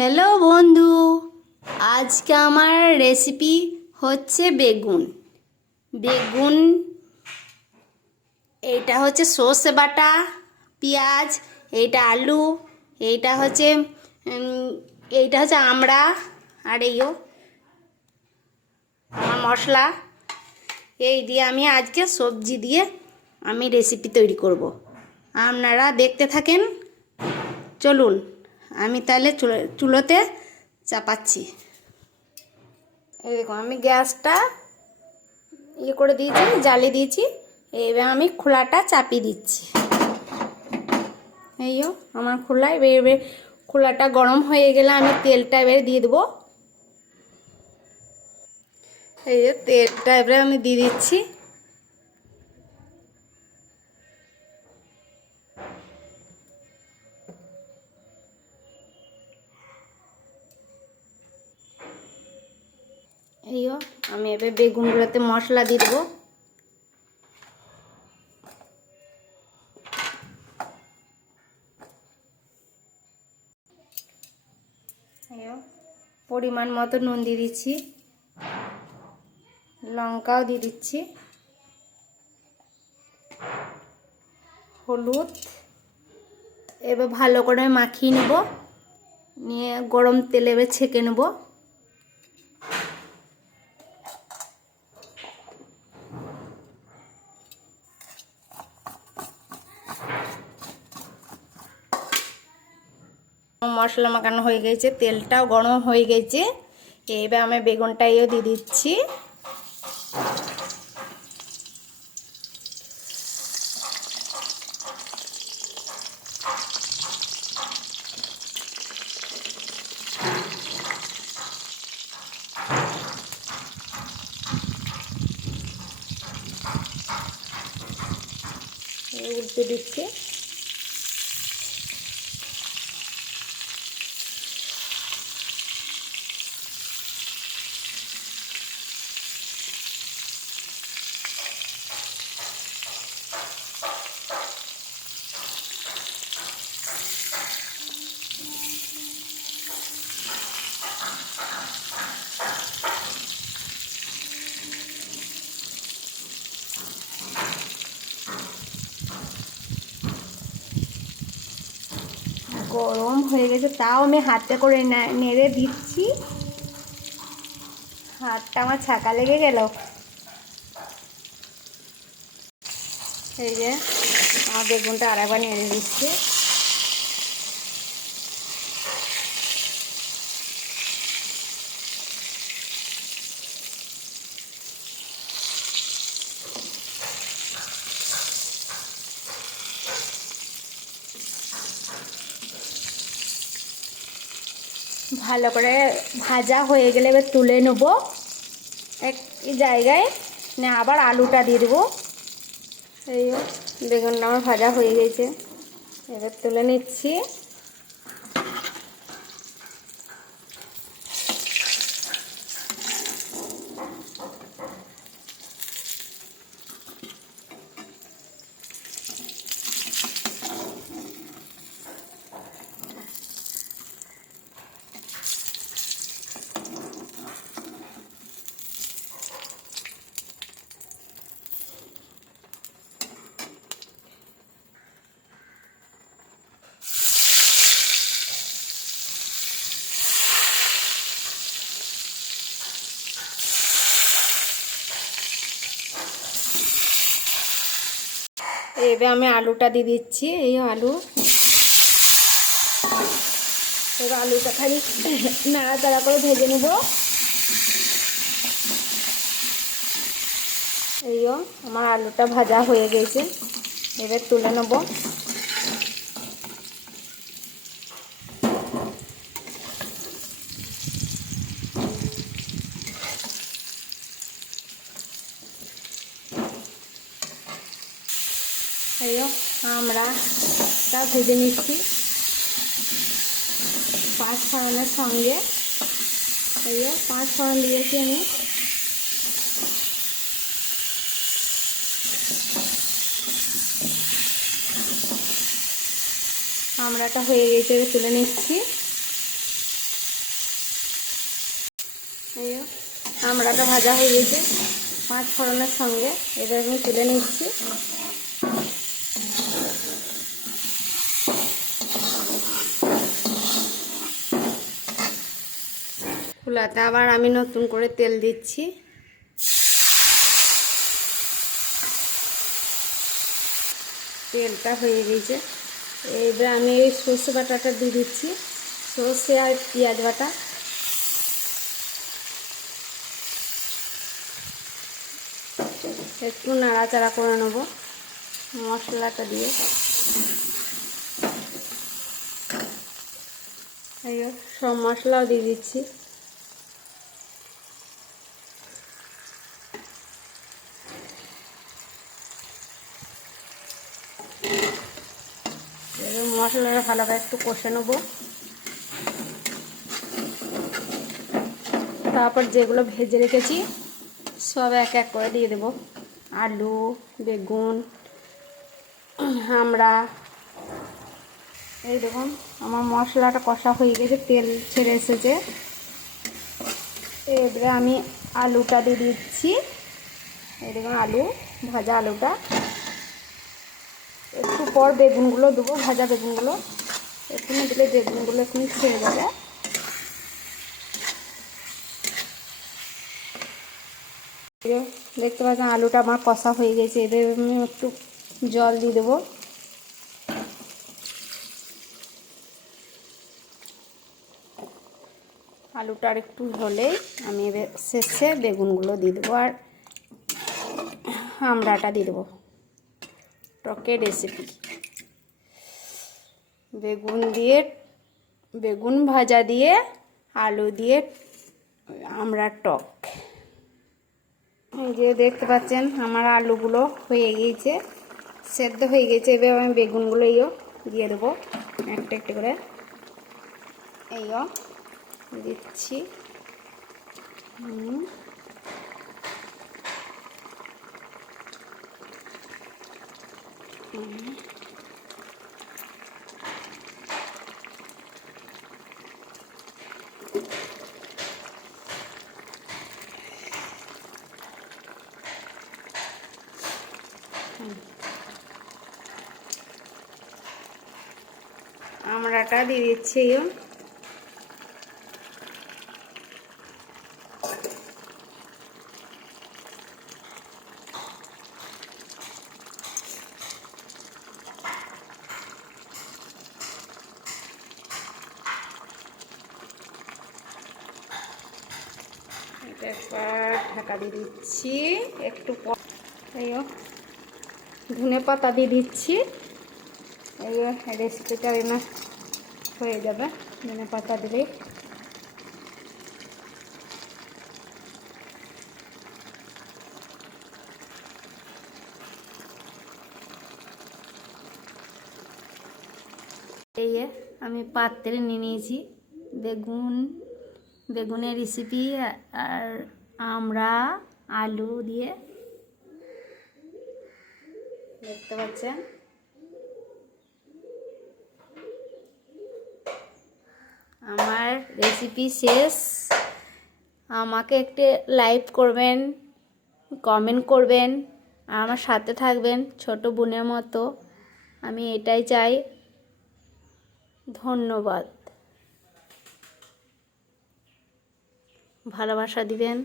Hello বন্ধু, আজকে আমার রেসিপি হচ্ছে বেগুন। বেগুন এইটা হচ্ছে সর্ষে বাটা, পেঁয়াজ, এইটা আলু, এইটা হচ্ছে এইটা হচ্ছে আমড়া, আর এইও আমার মশলা। এই দিয়ে আমি আজকে সবজি দিয়ে আমি রেসিপি তৈরি করব। আপনারা দেখতে থাকেন। চলুন, আমি তাহলে চুলোতে চাপাচ্ছি। এই দেখুন, আমি গ্যাসটা করে দিয়েছি, জ্বালিয়ে দিয়েছি। এবার আমি খোলাটা চাপিয়ে দিচ্ছি। এইও আমার খোলা। এবার খোলাটা গরম হয়ে গেলে আমি তেলটা এবার দিয়ে দেবো। এই যে তেলটা এবারে আমি দিয়ে দিচ্ছি। এইও আমি এবার বেগুনগুলোতে মশলা দিয়ে দেবো। পরিমাণ মতো নুন দিয়ে দিচ্ছি, লঙ্কাও দিয়ে দিচ্ছি, হলুদ। এবার ভালো করে মাখিয়ে নেব, নিয়ে গরম তেলে এবার ছেঁকে নেব। মশলা মাখানো হয়ে গেছে, তেলটাও গরম হয়ে গেছে। এবার আমি বেগুনটাইও দিয়ে দিচ্ছি। উল্টে দিচ্ছি। গরম হয়ে গেছে, তাও আমি হাতে করে নেড়ে দিচ্ছি। হাতটা আমার ছাকা লেগে গেল। এই যে আমার বেগুনটা আরেকবার নেড়ে দিচ্ছি। ভালো করে ভাজা হয়ে গেলে এবার তুলে নেব এক জায়গায়, না আবার আলুটা দিয়ে দেবো। এই বেগুনটা আমার ভাজা হয়ে গেছে, এবার তুলে নিচ্ছি। এবার আমি আলুটা দিয়ে দিচ্ছি। এই আলু, এবার আলুটা খালি নাড়াচাড়া করে ভেজে নেব। এইও আমার আলুটা ভাজা হয়ে গেছে, এবার তুলে নেব। এইও আমড়াটা ভেজে নিচ্ছি পাঁচ ফোড়নের সঙ্গে। এইও পাঁচ ফোড়ন দিয়েছি আমি। আমড়াটা হয়ে গেছে, তুলে নিচ্ছি। আমড়াটা ভাজা হয়ে গেছে পাঁচ ফোড়নের সঙ্গে, এবার আমি তুলে নিচ্ছি। খোলাতে আবার আমি নতুন করে তেল দিচ্ছি। তেলটা হয়ে গেছে, এবার আমি এই সর্ষে বাটাটা দিয়ে দিচ্ছি, সর্ষে আর পেঁয়াজ বাটা। একটু নাড়াচাড়া করে নেব মশলাটা দিয়ে। সব মশলাও দিয়ে দিচ্ছি। এবার মশলাটা ভালো করে একটু কষে নেব। তারপর যেগুলো ভেজে রেখেছি সব এক এক করে দিয়ে দেব। আলু, বেগুন, আমড়া। এই দেখুন আমার মশলাটা কষা হয়ে গেছে, তেল ছেড়ে এসেছে। এবারে আমি আলুটা দিয়ে দিচ্ছি। এই দেখুন আলু, ভাজা আলুটা। একটু পর বেগুনগুলো দেবো, ভাজা বেগুনগুলো। এখানে দিলে বেগুনগুলো এখানে ছেড়ে যাবে। দেখতে পাচ্ছেন আলুটা আমার কষা হয়ে গেছে, এবার আমি একটু জল দিয়ে দেবো। আলুটা আর একটু হলেই আমি এবার শেষে বেগুনগুলো দিয়ে দেবো আর আমড়াটা দিয়ে দেবো। টকের রেসিপি, বেগুন ভাজা দিয়ে আলু দিয়ে আমড়ার টক। এই যে দেখতে পাচ্ছেন আমার আলুগুলো হয়ে গিয়েছে, সেদ্ধ হয়ে গেছে। এবার আমি বেগুনগুলো দিয়ে দেবো একটা একটা করে। দিচ্ছি। আমড়াটা দিয়ে দিচ্ছি। এটা একবার ঢাকা দিয়ে দিচ্ছি। একটু ধনে পাতা দিয়ে দিচ্ছি। এই রেসিপিটা এমন হয়ে যাবে ধনে পাতা দিলেই। এই আমি পাত্রে নিয়ে নিয়েছি বেগুনের রেসিপি আর আমড়া আলু দিয়ে। দেখতে পাচ্ছেন আমার রেসিপি শেষ। আমাকে একটু লাইক করবেন, কমেন্ট করবেন, আর আমার সাথে থাকবেন ছোট বোনের মতো। আমি এটাই চাই। ধন্যবাদ, ভালোবাসা দিবেন।